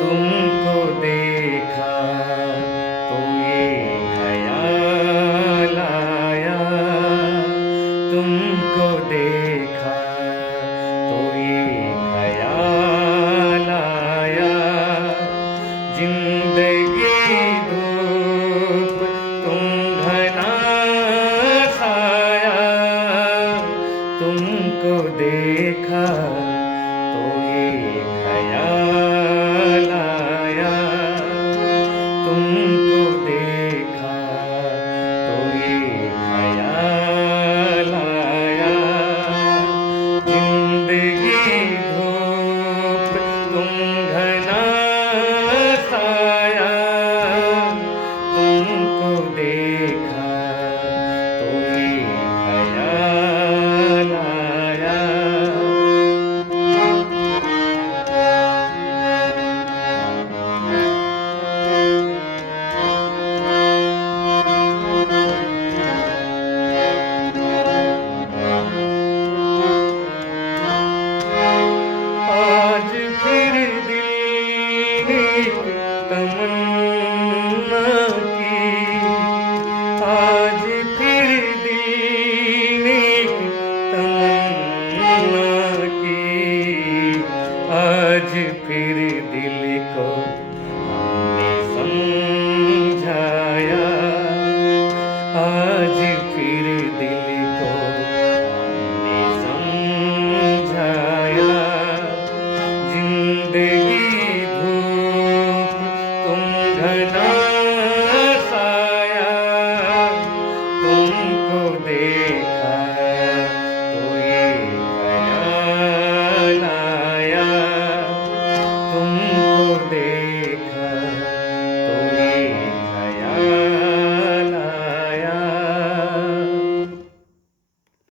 तुमको देखा तो ये ख्याल आया, तुमको देखा तो ये ख्याल आया। जिंदगी धूप तुम घना साया, तुमको देखा तो ये ख्याल आया, तुमको देखा तो ये ख्याल आया। जिंदगी धूप तुम घना साया, तुमको देखा तो ये ख्याल आया। आज फिर दिल ने तमन्ना की, आज फिर दिल ने तमन्ना की, आज फिर दिल को हमने समझाया,